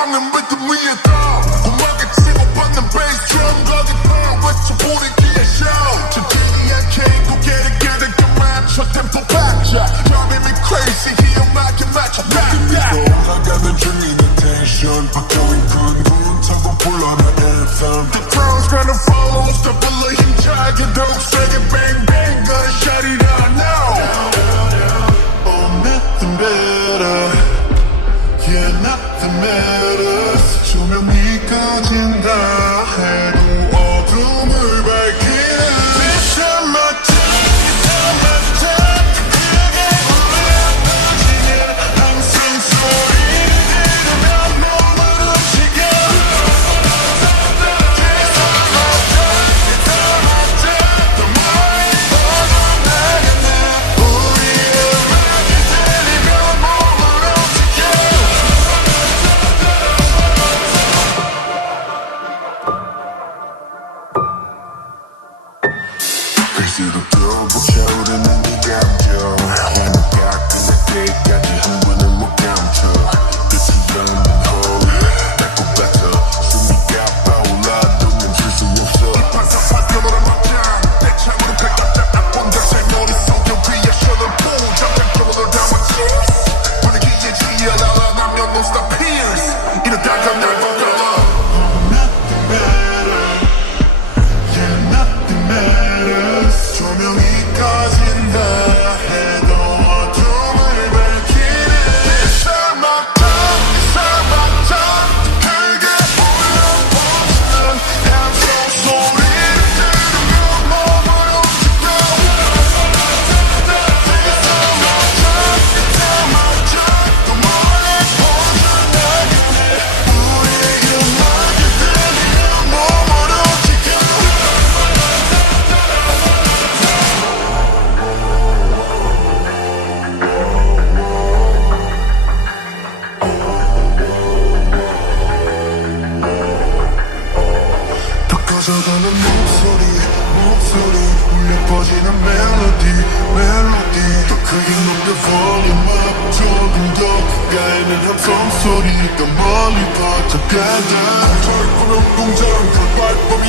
박는 리듬 위에다 고막에 치고 받는 베이스 드럼 거기다 외쳐 부리기에 show 천천히 약해 고개를 깨닫게 맞춰 템포 박자 Driving me crazy 희열나게 맞춰 딱 올라가는 중이는 텐션 박혀인 군군 타고 불러라 anthem The crowd's gonna follow 스타블러 힘차게 더욱 세게 bang bang gunshot it out now Oh nothing better Yeah nothing matters 조명이 꺼진다 해도 어둠을 밝히는 This is my time This is my time 크게 울려퍼지는 항상 소리를 들으면 몸을 움직여 This is my time This is my time 더 멀리 뻗어나가네 우리의 음악이 들리면 몸을 움직여 갈수록 더 차오르는 이 감정 힘을 깎을 때까지 흥분을 못 감춰 This is burning hole 닦고 뱉어 숨이 가빠올라도 멈출 수 없어 이 반사파편으로 막장 내 참으로 갈갑자 안 본다 새 머릿속에 위에 셔틀포 잠깐적으로 담았지 분위기에 지어나와 남녀 non stop pierce 이러다가 날 건들어 Nothing better Yeah nothing matters 조명이 꺼진다 해도 어둠을 밝히는 This is my time This is my time 크게 울려퍼지는 함성 소리를 들으면 몸을 움직여 This is my time This is my time 더 멀리 뻗어나가네 우리의 음악이 들리면 몸을 움직여 더 커져가는 목소리 울려 퍼지는 멜로디 더 크게 높여 volume up 조금 더 가까이는 함성 소리 더 멀리 퍼져가다 털 보는 공장 그 발법이